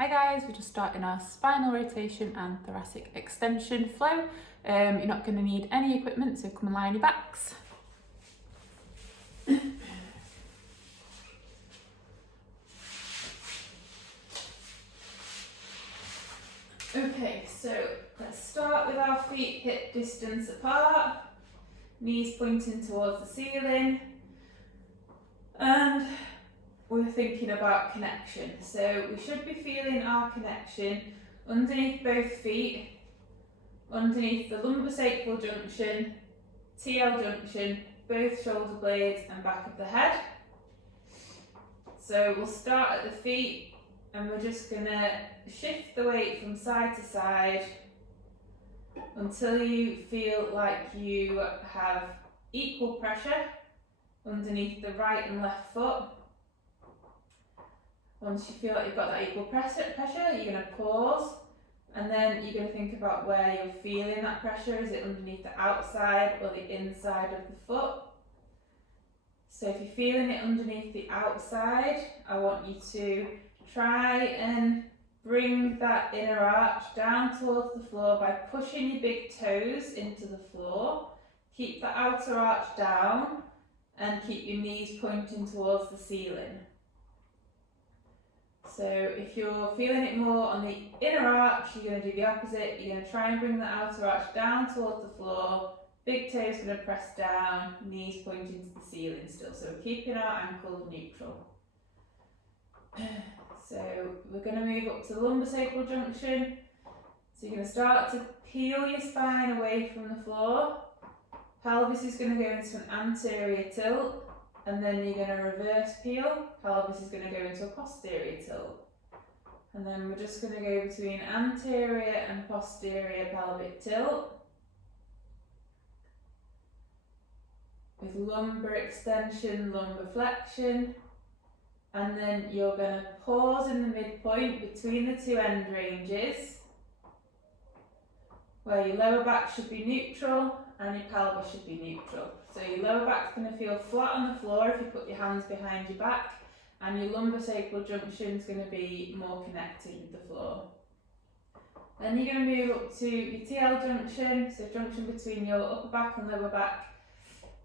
Hi guys, we're just starting our spinal rotation and thoracic extension flow. You're not going to need any equipment, so come and lie on your backs. Okay, so let's start with our feet hip distance apart, knees pointing towards the ceiling, and we're thinking about connection. So we should be feeling our connection underneath both feet, underneath the lumbosacral junction, TL junction, both shoulder blades and back of the head. So we'll start at the feet and we're just going to shift the weight from side to side until you feel like you have equal pressure underneath the right and left foot. Once you feel like you've got that equal pressure, you're going to pause, and then you're going to think about where you're feeling that pressure. Is it underneath the outside or the inside of the foot? So if you're feeling it underneath the outside, I want you to try and bring that inner arch down towards the floor by pushing your big toes into the floor. Keep the outer arch down and keep your knees pointing towards the ceiling. So if you're feeling it more on the inner arch, you're going to do the opposite. You're going to try and bring the outer arch down towards the floor. Big toes going to press down, knees pointing to the ceiling still. So we're keeping our ankles neutral. So we're going to move up to the lumbosacral junction. So you're going to start to peel your spine away from the floor. Pelvis is going to go into an anterior tilt. And then you're going to reverse peel, pelvis is going to go into a posterior tilt. And then we're just going to go between anterior and posterior pelvic tilt. With lumbar extension, lumbar flexion. And then you're going to pause in the midpoint between the two end ranges, where your lower back should be neutral and your pelvis should be neutral. So your lower back's going to feel flat on the floor if you put your hands behind your back, and your lumbosacral junction is going to be more connected with the floor. Then you're going to move up to your TL junction, so junction between your upper back and lower back,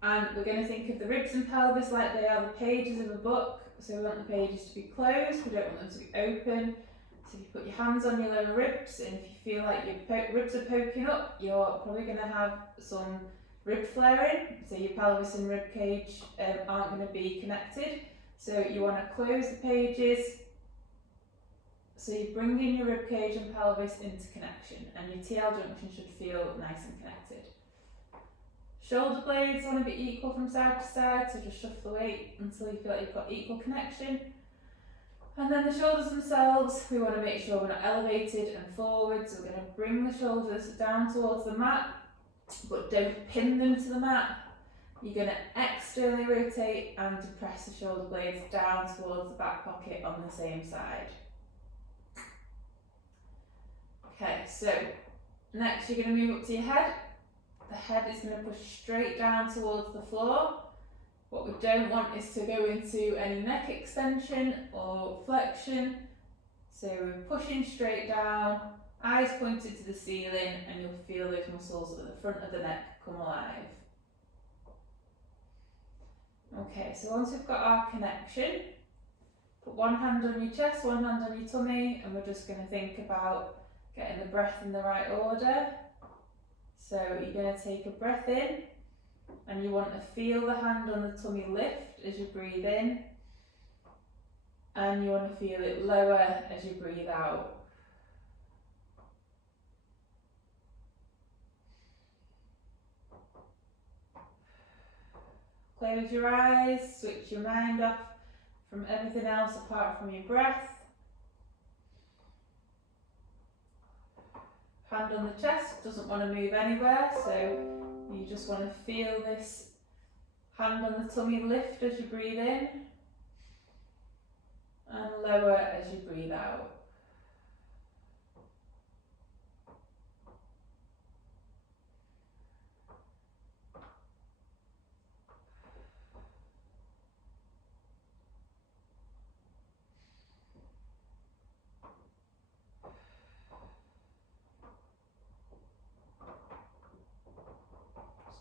and we're going to think of the ribs and pelvis like they are the pages of a book. So we want the pages to be closed, we don't want them to be open. So you put your hands on your lower ribs, and if you feel like your ribs are poking up, you're probably going to have some rib flaring, so your pelvis and rib cage aren't going to be connected. So you want to close the pages, so you're bringing your rib cage and pelvis into connection, and your TL junction should feel nice and connected. Shoulder blades want to be equal from side to side, so just shuffle the weight until you feel like you've got equal connection. And then the shoulders themselves, we want to make sure we're not elevated and forward, so we're going to bring the shoulders down towards the mat, but don't pin them to the mat. You're going to externally rotate and depress the shoulder blades down towards the back pocket on the same side. Okay, so next you're going to move up to your head. The head is going to push straight down towards the floor. What we don't want is to go into any neck extension or flexion. So we're pushing straight down, eyes pointed to the ceiling, and you'll feel those muscles at the front of the neck come alive. Okay, so once we've got our connection, put one hand on your chest, one hand on your tummy, and we're just going to think about getting the breath in the right order. So you're going to take a breath in, and you want to feel the hand on the tummy lift as you breathe in, and you want to feel it lower as you breathe out. Close your eyes, switch your mind off from everything else apart from your breath. Hand on the chest, doesn't want to move anywhere, so you just want to feel this hand on the tummy lift as you breathe in and lower as you breathe out.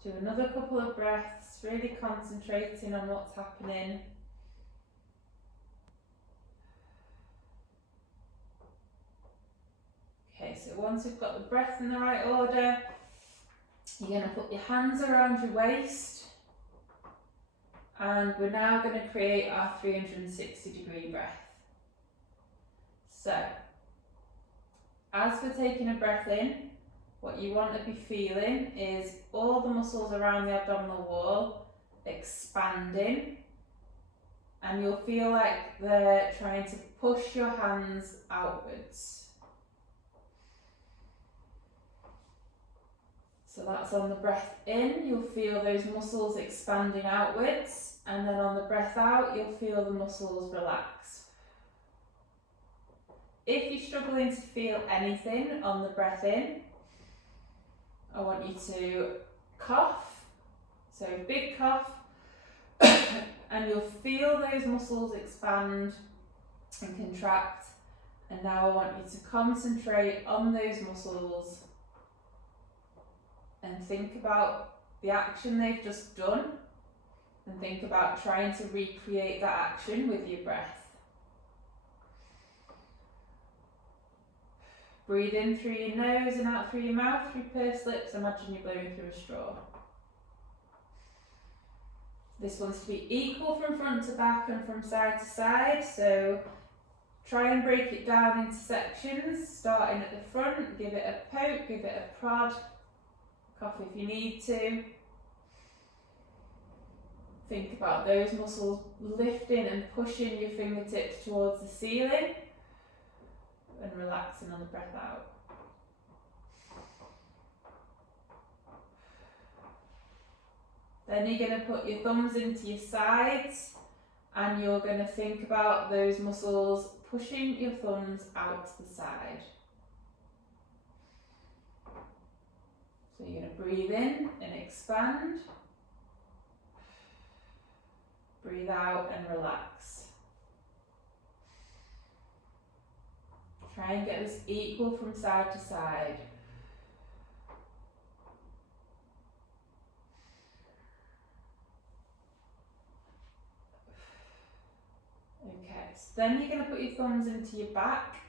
Do another couple of breaths, really concentrating on what's happening. Okay, so once we've got the breath in the right order, you're going to put your hands around your waist, and we're now going to create our 360-degree breath. So, as we're taking a breath in, what you want to be feeling is all the muscles around the abdominal wall expanding, and you'll feel like they're trying to push your hands outwards. So that's on the breath in, you'll feel those muscles expanding outwards, and then on the breath out, you'll feel the muscles relax. If you're struggling to feel anything on the breath in, I want you to cough, so big cough, and you'll feel those muscles expand and contract. And now I want you to concentrate on those muscles and think about the action they've just done, and think about trying to recreate that action with your breath. Breathe in through your nose and out through your mouth, through pursed lips. Imagine you're blowing through a straw. This wants to be equal from front to back and from side to side, so try and break it down into sections, starting at the front. Give it a poke, give it a prod, cough if you need to. Think about those muscles lifting and pushing your fingertips towards the ceiling, and relaxing on the breath out. Then you're going to put your thumbs into your sides, and you're going to think about those muscles pushing your thumbs out to the side. So you're going to breathe in and expand. Breathe out and relax. Try and get this equal from side to side. Okay, so then you're going to put your thumbs into your back.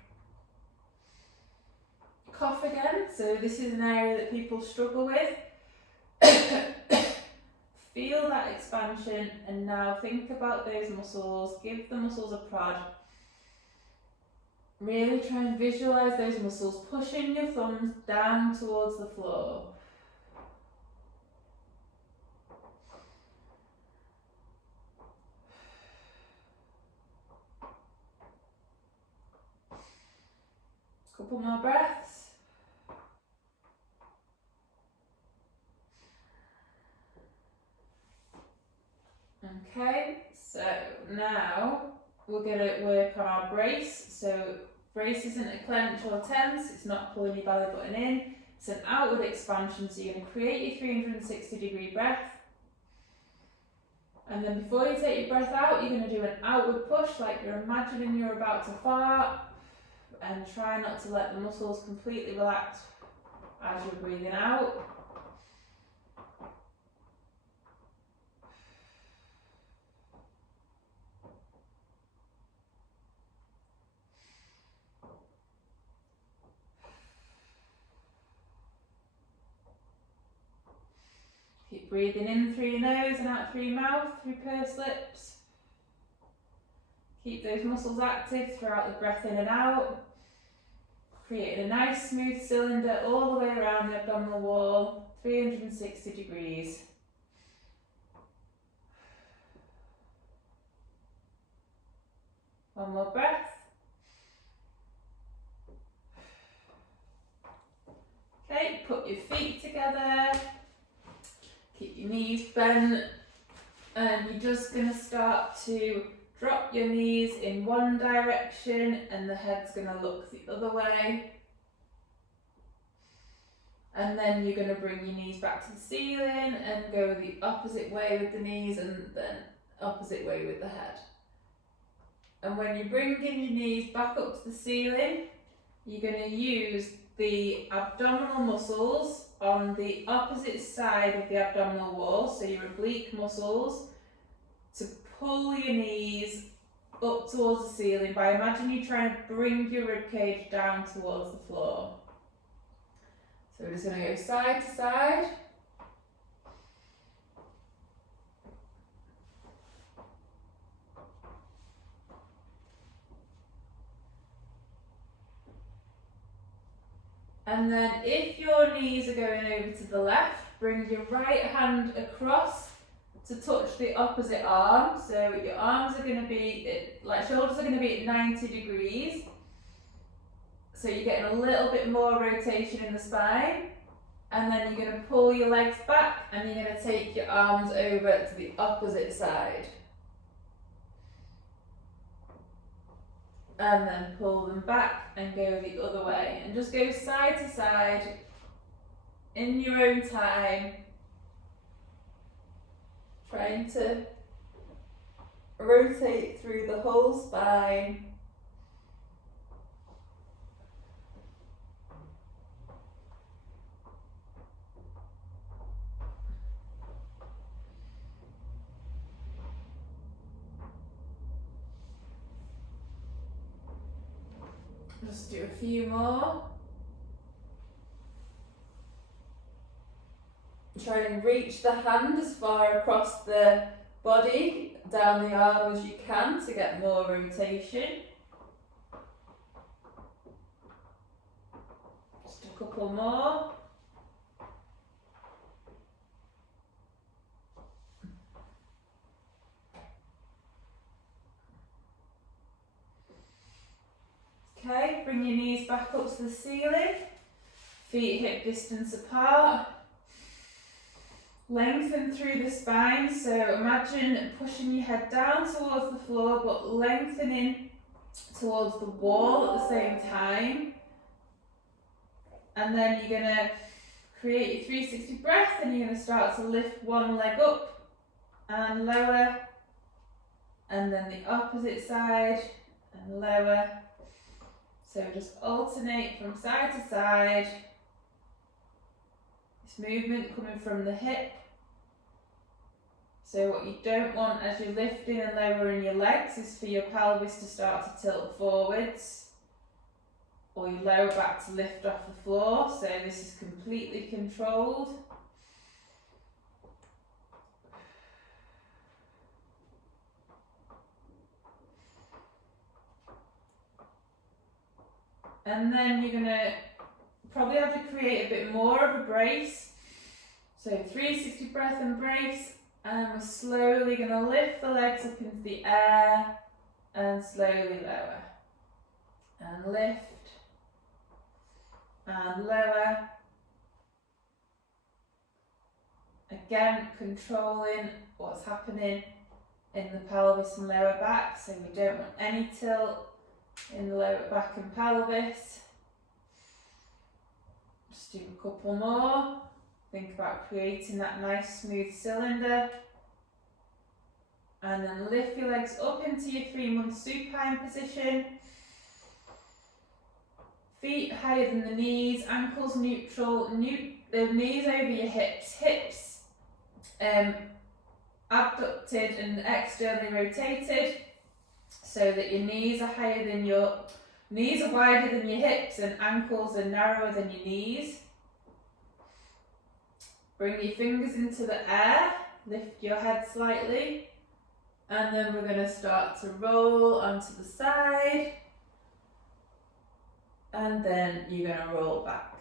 Cough again, so this is an area that people struggle with. Feel that expansion, and now think about those muscles. Give the muscles a prod. Really try and visualise those muscles pushing your thumbs down towards the floor. Couple more breaths. Okay, so now we're going to work on our brace. So brace isn't a clench or tense, it's not pulling your belly button in, it's an outward expansion. So you're going to create your 360-degree breath, and then before you take your breath out, you're going to do an outward push like you're imagining you're about to fart, and try not to let the muscles completely relax as you're breathing out. Keep breathing in through your nose and out through your mouth, through pursed lips. Keep those muscles active throughout the breath in and out, creating a nice smooth cylinder all the way around the abdominal wall, 360 degrees. One more breath. Okay, put your feet together. Keep your knees bent, and you're just going to start to drop your knees in one direction, and the head's going to look the other way. And then you're going to bring your knees back to the ceiling and go the opposite way with the knees, and then opposite way with the head. And when you're bringing your knees back up to the ceiling, you're going to use the abdominal muscles on the opposite side of the abdominal wall, so your oblique muscles, to pull your knees up towards the ceiling by imagine you trying to bring your ribcage down towards the floor. So we're just going to go side to side. And then if your knees are going over to the left, bring your right hand across to touch the opposite arm. So your arms are going to be, like shoulders are going to be at 90 degrees. So you're getting a little bit more rotation in the spine. And then you're going to pull your legs back and you're going to take your arms over to the opposite side. And then pull them back and go the other way. And just go side to side in your own time. Trying to rotate through the whole spine. Just do a few more. Try and reach the hand as far across the body, down the arm as you can to get more rotation. Just a couple more. Okay, bring your knees back up to the ceiling, feet hip distance apart. Lengthen through the spine, so imagine pushing your head down towards the floor but lengthening towards the wall at the same time. And then you're going to create your 360 breath and you're going to start to lift one leg up and lower, and then the opposite side and lower. So just alternate from side to side. This movement coming from the hip. So what you don't want as you're lifting and lowering your legs is for your pelvis to start to tilt forwards, or your lower back to lift off the floor. So this is completely controlled. And then you're going to probably have to create a bit more of a brace. So 360 breath and brace, and we're slowly going to lift the legs up into the air and slowly lower. And lift and lower. Again, controlling what's happening in the pelvis and lower back, so we don't want any tilt in the lower back and pelvis. Just do a couple more. Think about creating that nice smooth cylinder. And then lift your legs up into your 3-month supine position. Feet higher than the knees, ankles neutral, the knees over your hips, abducted and externally rotated, so that your knees are higher than your knees are wider than your hips and ankles are narrower than your knees. Bring your fingers into the air, lift your head slightly, and then we're going to start to roll onto the side, and then you're going to roll back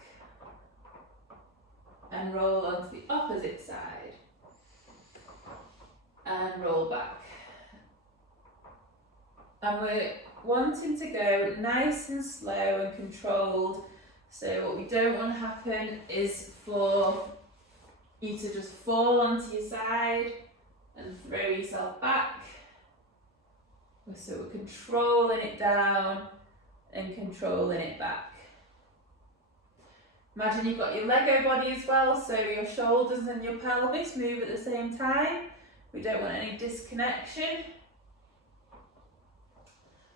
and roll onto the opposite side and roll back. And we're wanting to go nice and slow and controlled. So what we don't want to happen is for you to just fall onto your side and throw yourself back. So we're controlling it down and controlling it back. Imagine you've got your Lego body as well, so your shoulders and your pelvis move at the same time. We don't want any disconnection.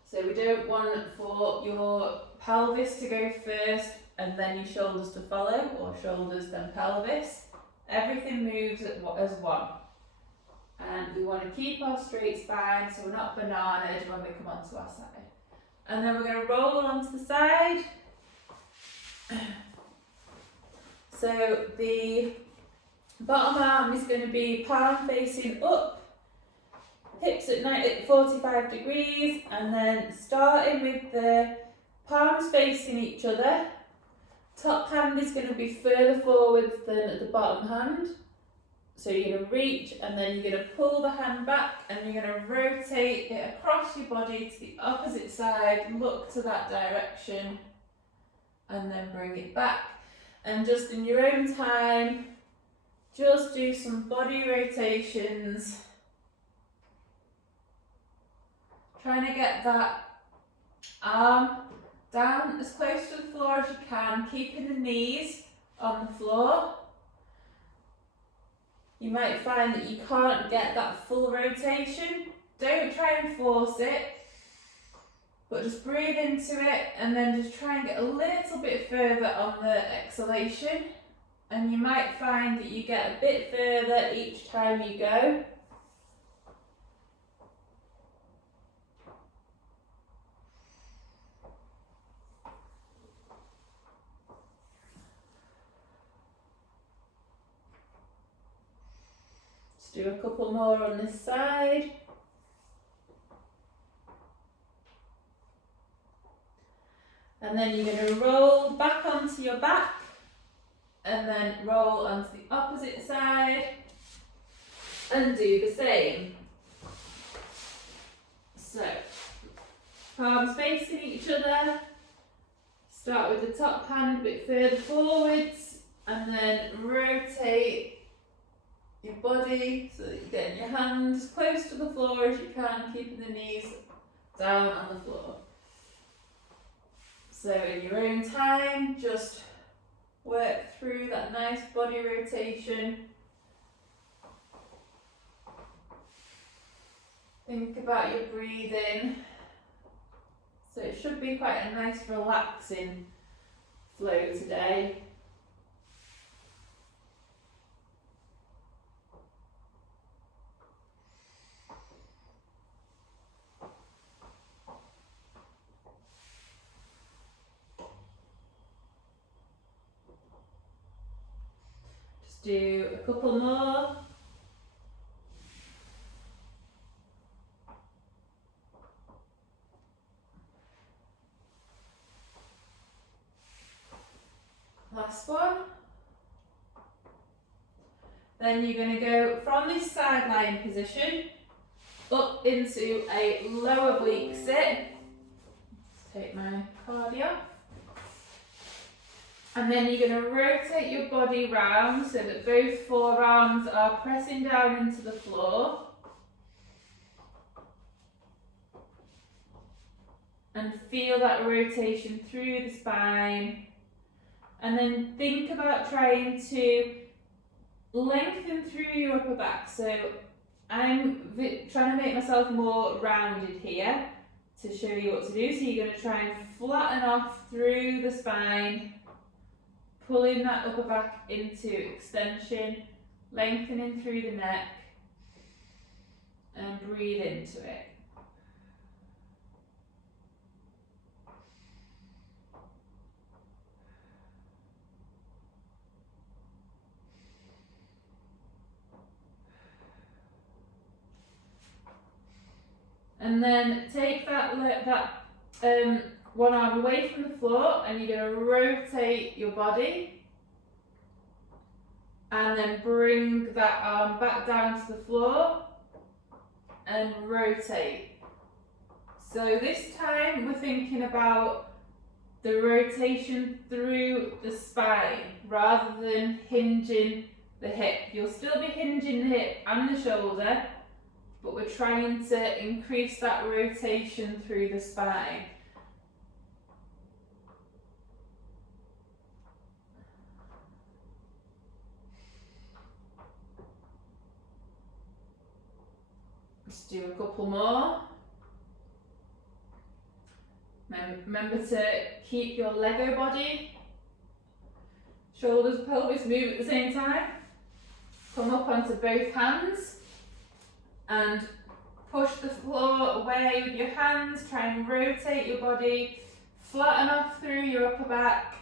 So we don't want for your pelvis to go first and then your shoulders to follow, or shoulders then pelvis. Everything moves as one. And we want to keep our straight spine so we're not bananaed when we come onto our side. And then we're going to roll onto the side. So the bottom arm is going to be palm facing up, hips at 45 degrees, and then starting with the palms facing each other. Top hand is going to be further forwards than the bottom hand. So you're going to reach, and then you're going to pull the hand back, and you're going to rotate it across your body to the opposite side, look to that direction, and then bring it back. And just in your own time, just do some body rotations. Trying to get that arm down as close to the floor as you can, keeping the knees on the floor. You might find that you can't get that full rotation. Don't try and force it, but just breathe into it, and then just try and get a little bit further on the exhalation. And you might find that you get a bit further each time you go. Do a couple more on this side. And then you're going to roll back onto your back, and then roll onto the opposite side and do the same. So, palms facing each other. Start with the top hand a bit further forwards, and then rotate your body so that you're getting your hands as close to the floor as you can, keeping the knees down on the floor. So in your own time, just work through that nice body rotation. Think about your breathing. So it should be quite a nice relaxing flow today. Do a couple more. Last one. Then you're going to go from this side lying position up into a lower oblique sit. Let's take my cardio off. And then you're going to rotate your body round so that both forearms are pressing down into the floor. And feel that rotation through the spine. And then think about trying to lengthen through your upper back. So I'm trying to make myself more rounded here to show you what to do. So you're going to try and flatten off through the spine. Pulling that upper back into extension, lengthening through the neck, and breathe into it. And then take that one arm away from the floor, and you're going to rotate your body, and then bring that arm back down to the floor and rotate. So this time we're thinking about the rotation through the spine rather than hinging the hip. You'll still be hinging the hip and the shoulder, but we're trying to increase that rotation through the spine. Let's do a couple more. Remember to keep your Lego body Shoulders, pelvis move at the same time. Come up onto both hands and push the floor away with your hands. Try and rotate your body. Flatten off through your upper back.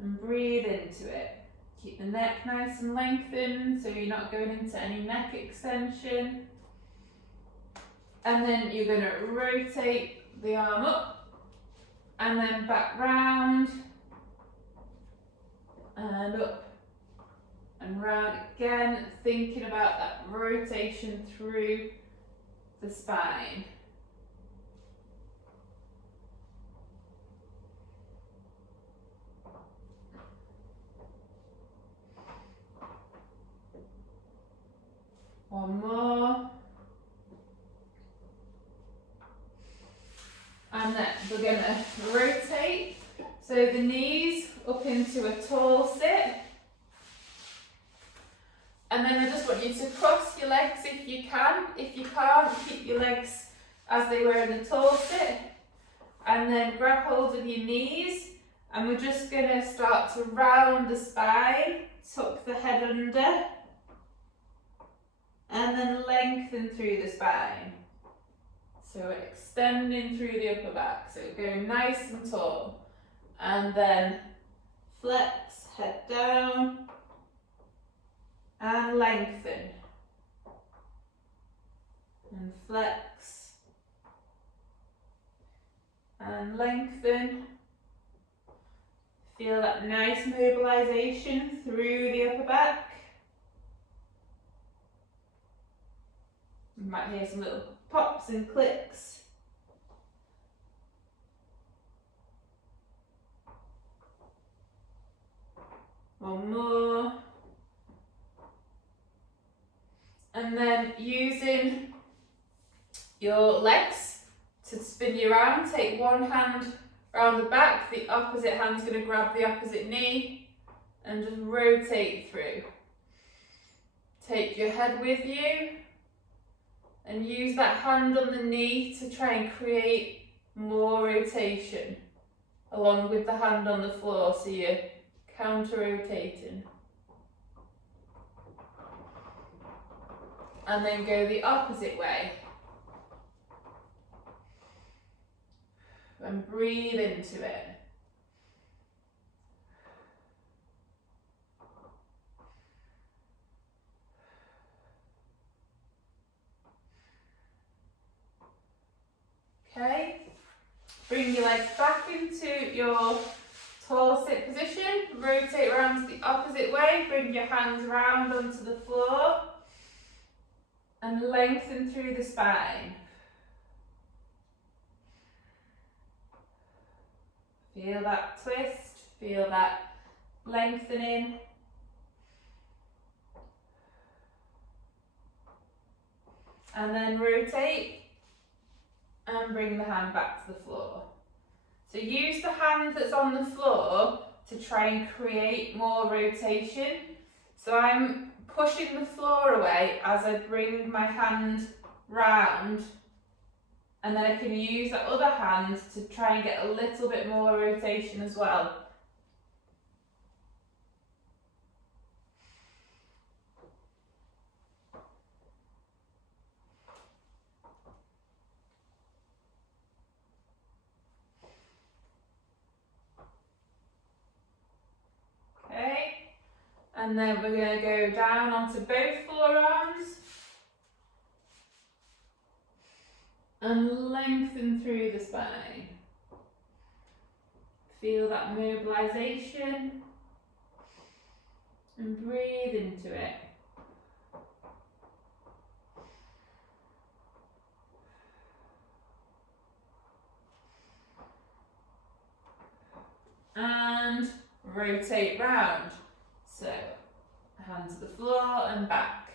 And breathe into it. Keep the neck nice and lengthened so you're not going into any neck extension. And then you're going to rotate the arm up and then back round and up and round again, thinking about that rotation through the spine. One more. And then we're going to rotate. So the knees up into a tall sit. And then I just want you to cross your legs if you can. If you can't, keep your legs as they were in the tall sit. And then grab hold of your knees. And we're just going to start to round the spine. Tuck the head under. And then lengthen through the spine. So extending through the upper back. So going nice and tall. And then flex, head down. And lengthen. And flex. And lengthen. Feel that nice mobilization through the upper back. You might hear some little pops and clicks. One more. And then using your legs to spin you around, take one hand around the back, the opposite hand's going to grab the opposite knee and just rotate through. Take your head with you. And use that hand on the knee to try and create more rotation along with the hand on the floor, so you're counter-rotating. And then go the opposite way. And breathe into it. Okay, bring your legs back into your tall sit position, rotate around to the opposite way, bring your hands round onto the floor and lengthen through the spine. Feel that twist, feel that lengthening. And then rotate. And bring the hand back to the floor. So use the hand that's on the floor to try and create more rotation. So I'm pushing the floor away as I bring my hand round, and then I can use that other hand to try and get a little bit more rotation as well. Okay, and then we're going to go down onto both forearms and lengthen through the spine. Feel that mobilization and breathe into it. And rotate round. So, hand to the floor and back.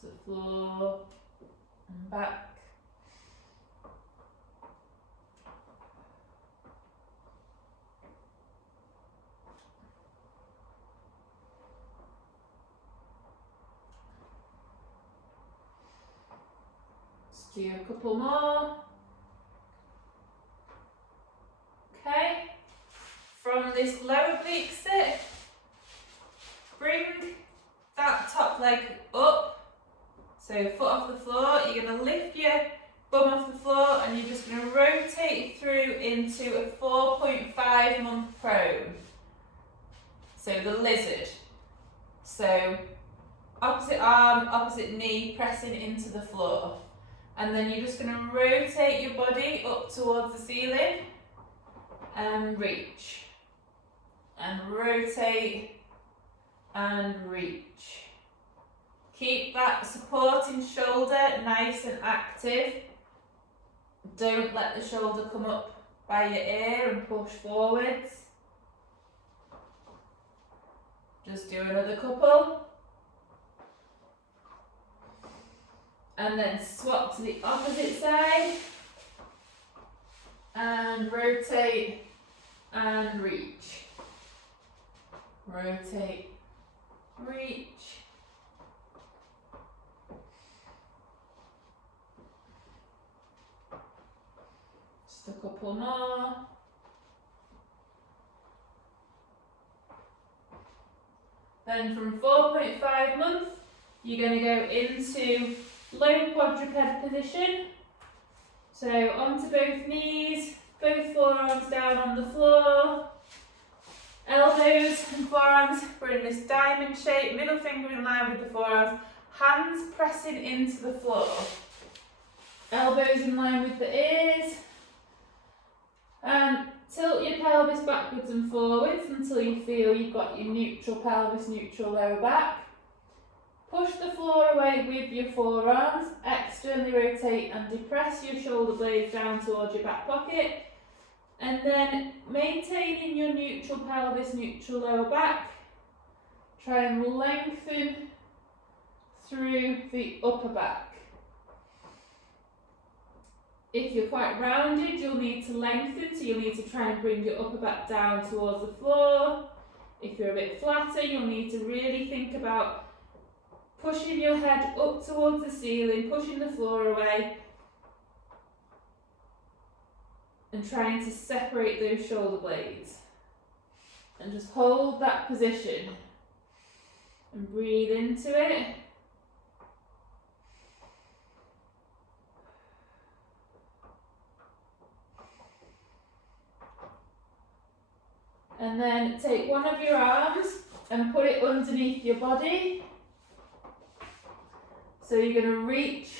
To the floor and back. do a couple more. Okay, from this lower oblique sit, bring that top leg up, so foot off the floor. You're going to lift your bum off the floor and you're just going to rotate through into a 4.5 month prone. So the lizard. So opposite arm, opposite knee pressing into the floor. And then you're just going to rotate your body up towards the ceiling and reach. And rotate and reach. Keep that supporting shoulder nice and active. Don't let the shoulder come up by your ear and push forwards. Just do another couple. And then swap to the opposite side. And rotate and reach. Rotate, reach. Just a couple more. Then from 4.5 months, you're going to go into low quadruped position. So onto both knees, both forearms down on the floor. Elbows and forearms, we're in this diamond shape, middle finger in line with the forearms, hands pressing into the floor. Elbows in line with the ears. And tilt your pelvis backwards and forwards until you feel you've got your neutral pelvis, neutral lower back. Push the floor away with your forearms, externally rotate and depress your shoulder blades down towards your back pocket. And then maintaining your neutral pelvis, neutral lower back, try and lengthen through the upper back. If you're quite rounded, you'll need to lengthen, so you'll need to try and bring your upper back down towards the floor. If you're a bit flatter, you'll need to really think about pushing your head up towards the ceiling, pushing the floor away, and trying to separate those shoulder blades. And just hold that position and breathe into it. And then take one of your arms and put it underneath your body. So you're going to reach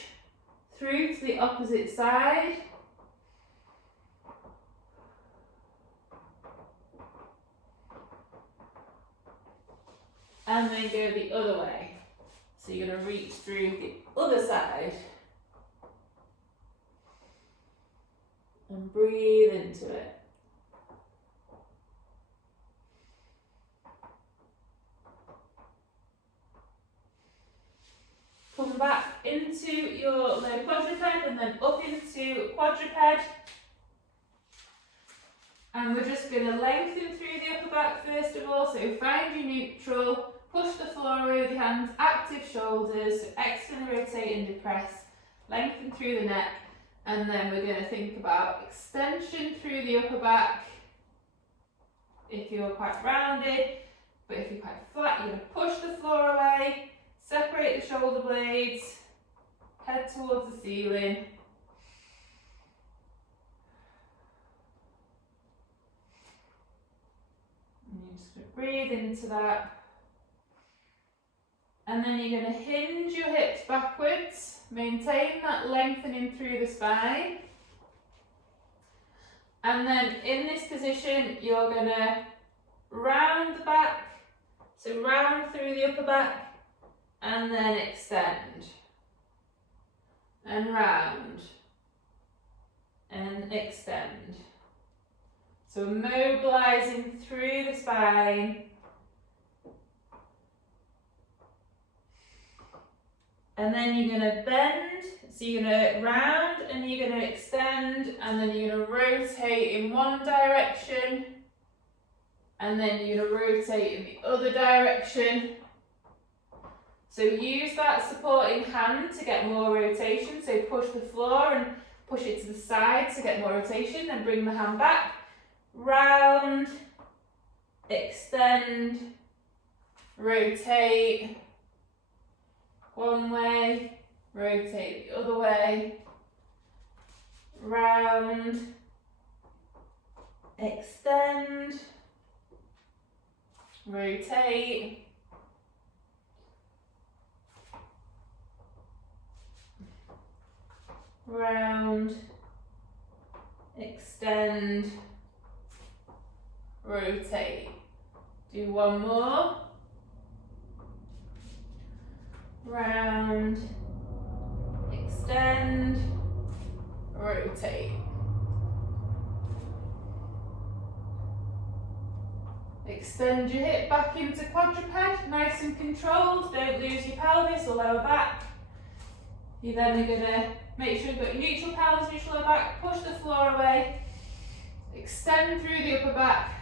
through to the opposite side. And then go the other way. So you're going to reach through the other side. And breathe into it. Come back into your low quadruped and then up into quadruped. And we're just going to lengthen through the upper back first of all. So find your neutral, push the floor away with your hands, active shoulders, externally rotate and depress, lengthen through the neck. And then we're going to think about extension through the upper back if you're quite rounded. But if you're quite flat, you're going to push the floor away. Separate the shoulder blades, head towards the ceiling. And you're just going to breathe into that. And then you're going to hinge your hips backwards, maintain that lengthening through the spine. And then in this position, you're going to round the back, so round through the upper back. And then extend, and round, and extend. So mobilizing through the spine. And then you're going to bend, so you're going to round and you're going to extend, and then you're going to rotate in one direction, and then you're going to rotate in the other direction. So use that supporting hand to get more rotation. So push the floor and push it to the side to get more rotation, then bring the hand back, round, extend, rotate, one way, rotate the other way, round, extend, rotate, round, extend, rotate. Do one more. Round, extend, rotate. Extend your hip back into quadruped, nice and controlled, don't lose your pelvis or lower back. You're then going to make sure you've got your neutral pelvis, neutral lower back, push the floor away, extend through the upper back,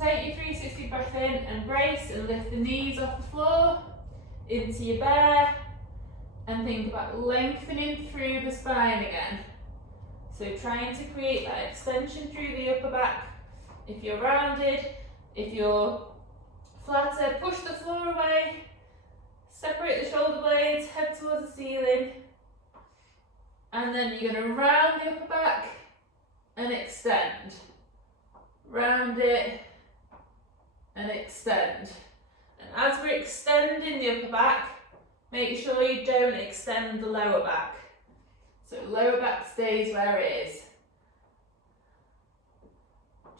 take your 360 breath in and brace and lift the knees off the floor into your bear, and think about lengthening through the spine again. So trying to create that extension through the upper back. If you're rounded, if you're flatter, push the floor away, separate the shoulder blades, head towards the ceiling, and then you're going to round the upper back and extend. Round it and extend. And as we're extending the upper back, make sure you don't extend the lower back. So lower back stays where it is.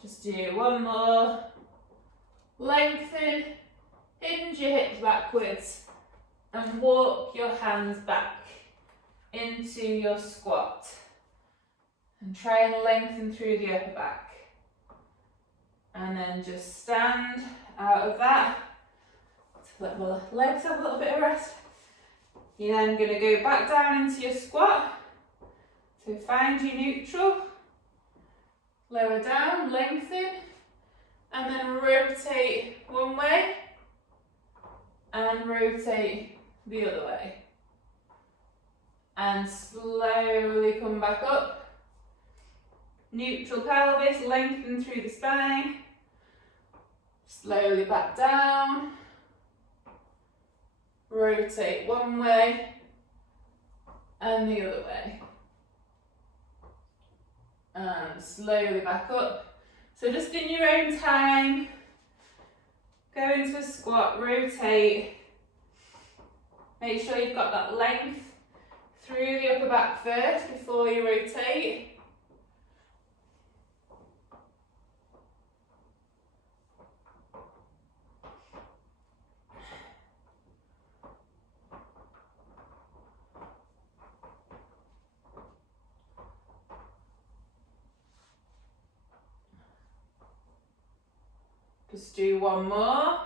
Just do one more. Lengthen, hinge your hips backwards and walk your hands back into your squat. And try and lengthen through the upper back. And then just stand out of that. Let my legs have a little bit of rest. You're then going to go back down into your squat. So find your neutral, lower down, lengthen, and then rotate one way and rotate the other way. And slowly come back up. Neutral pelvis, lengthen through the spine. Slowly back down. Rotate one way and the other way. And slowly back up. So just in your own time, go into a squat, rotate. Make sure you've got that length through the upper back first before you rotate. Just do one more.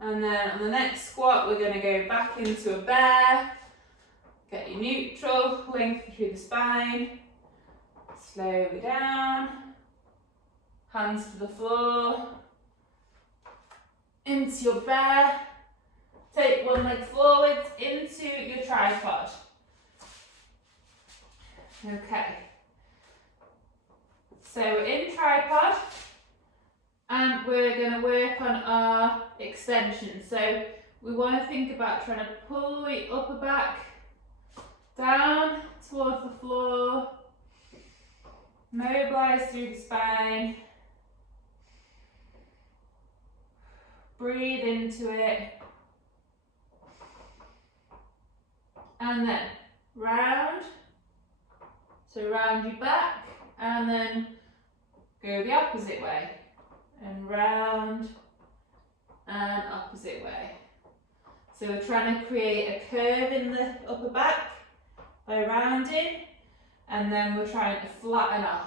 And then on the next squat, we're going to go back into a bear. Get your neutral, lengthen through the spine. Slowly down. Hands to the floor. Into your bear. Take one leg forwards into your tripod. Okay. So we're in tripod and we're going to work on our extension. So we want to think about trying to pull the upper back down towards the floor. Mobilise through the spine. Breathe into it. And then round, so round your back, and then go the opposite way, and round, and opposite way. So we're trying to create a curve in the upper back by rounding, and then we're trying to flatten off.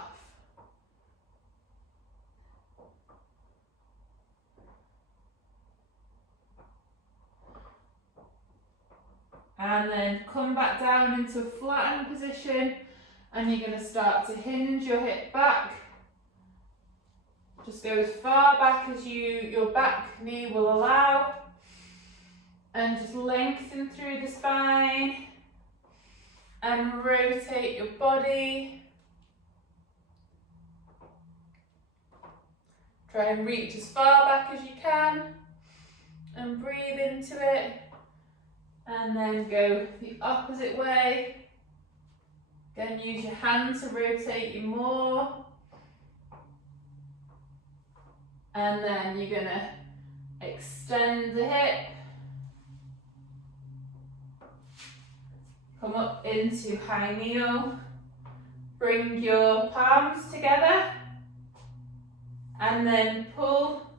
And then come back down into a flattened position, and you're going to start to hinge your hip back. Just go as far back as your back knee will allow, and just lengthen through the spine and rotate your body. Try and reach as far back as you can and breathe into it, and then go the opposite way. Again, use your hand to rotate you more. And then you're going to extend the hip. Come up into high kneel. Bring your palms together. And then pull,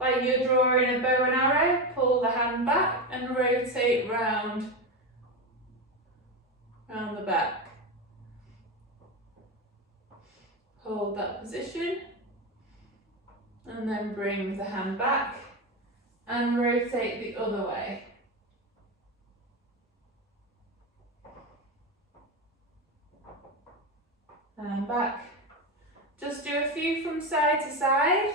like you're drawing a bow and arrow, pull the hand back and rotate round the back. Hold that position. And then bring the hand back and rotate the other way. And back. Just do a few from side to side.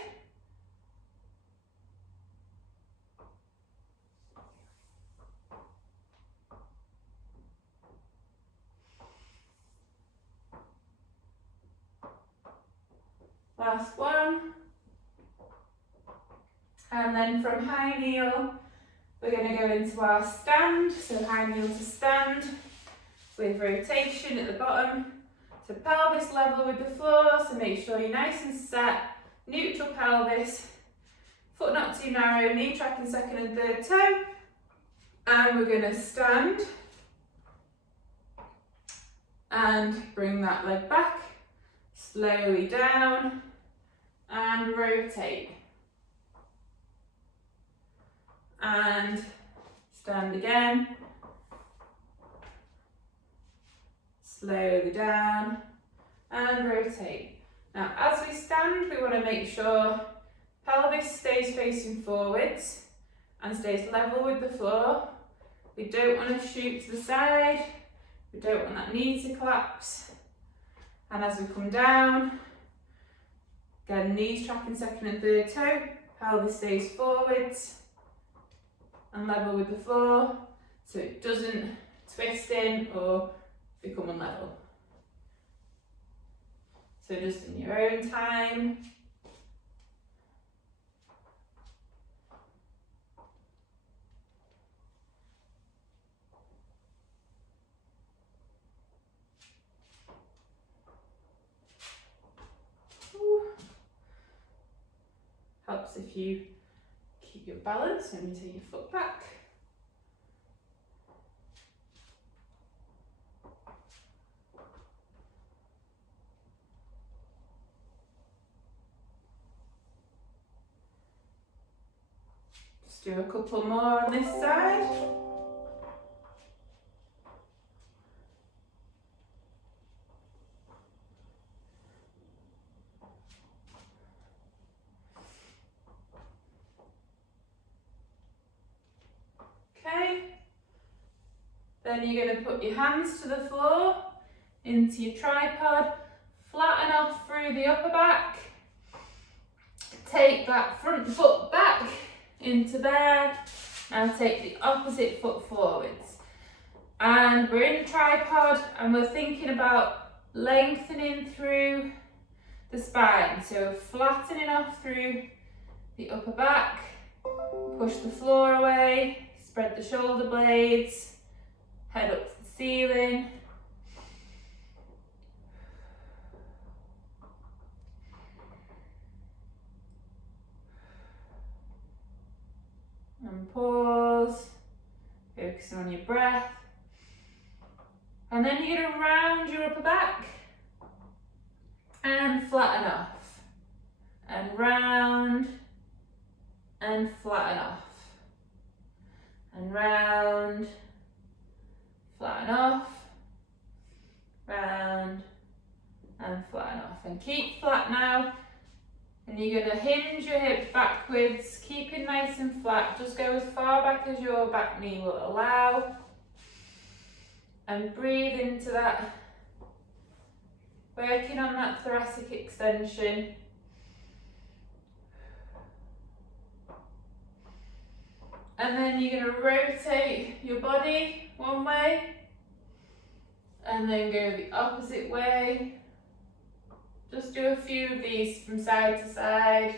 Last one. And then from high kneel, we're going to go into our stand. So high kneel to stand with rotation at the bottom. So pelvis level with the floor, so make sure you're nice and set. Neutral pelvis, foot not too narrow, knee tracking second and third toe. And we're going to stand and bring that leg back, slowly down and rotate. And stand again, slowly down and rotate. Now as we stand, we want to make sure pelvis stays facing forwards and stays level with the floor. We don't want to shoot to the side, we don't want that knee to collapse. And as we come down, again knees tracking second and third toe, pelvis stays forwards and level with the floor, so it doesn't twist in or become unlevel. So just in your own time. Helps if you keep your balance when you take your foot back. Just do a couple more on this side. Then you're going to put your hands to the floor, into your tripod, flatten off through the upper back, take that front foot back into there, and take the opposite foot forwards. And we're in tripod and we're thinking about lengthening through the spine. So flattening off through the upper back, push the floor away, spread the shoulder blades, head up to the ceiling. And pause, focusing on your breath. And then you're going to round your upper back and flatten off. And round and flatten off. And round, flatten off, round and flatten off. And keep flat now. And you're going to hinge your hips backwards, keep it nice and flat. Just go as far back as your back knee will allow. And breathe into that, working on that thoracic extension. And then you're going to rotate your body one way and then go the opposite way. Just do a few of these from side to side.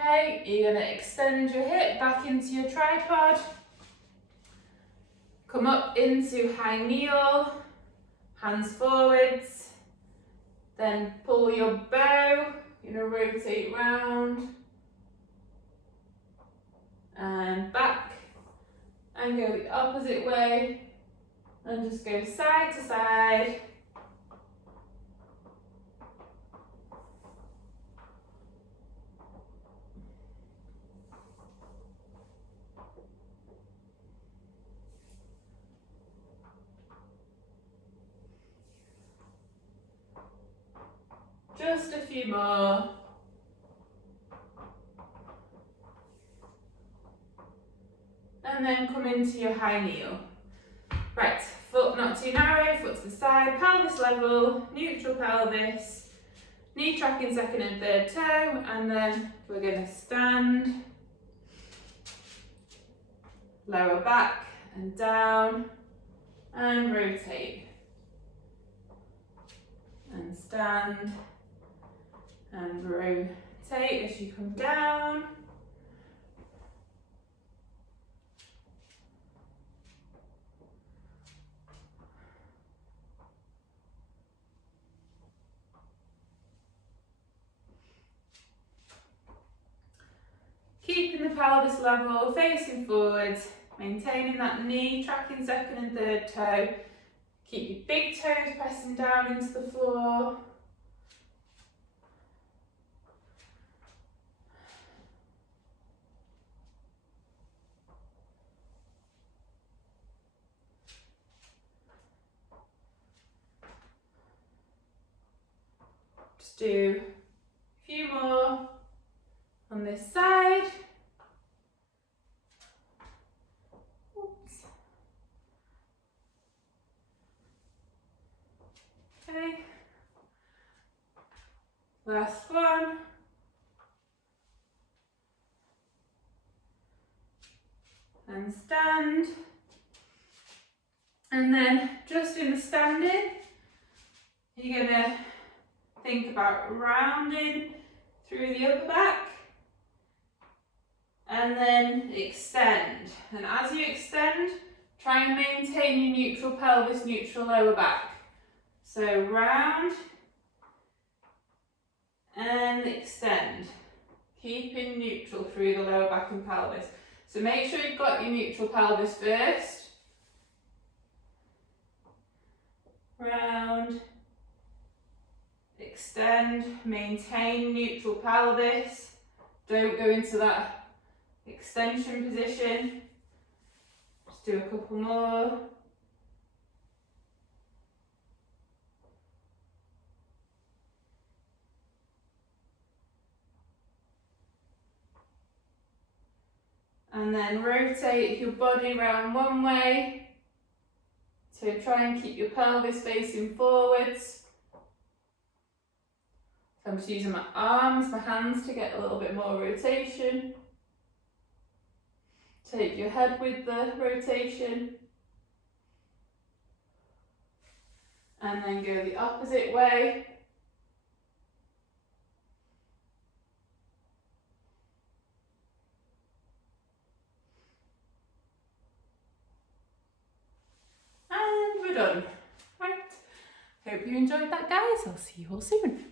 Okay, you're going to extend your hip back into your tripod. Come up into high kneel, hands forwards. Then pull your bow, you're going to rotate round. And back. And go the opposite way. And just go side to side. Just a few more. And then come into your high kneel. Right, foot not too narrow, foot to the side, pelvis level, neutral pelvis, knee tracking second and third toe, and then we're going to stand, lower back and down, and rotate. And stand. And rotate as you come down. Keeping the pelvis level, facing forwards, maintaining that knee, tracking second and third toe. Keep your big toes pressing down into the floor. Just do a few more on this side. Oops. Okay. Last one. And stand. And then just in the standing, you're going to think about rounding through the upper back and then extend. And as you extend, try and maintain your neutral pelvis, neutral lower back. So round and extend, keeping neutral through the lower back and pelvis. So make sure you've got your neutral pelvis first. Round, extend, maintain neutral pelvis. Don't go into that extension position. Just do a couple more. And then rotate your body around one way to try and keep your pelvis facing forwards. So I'm just using my arms, my hands to get a little bit more rotation. Take your head with the rotation. And then go the opposite way. And we're done. Right. Hope you enjoyed that, guys. I'll see you all soon.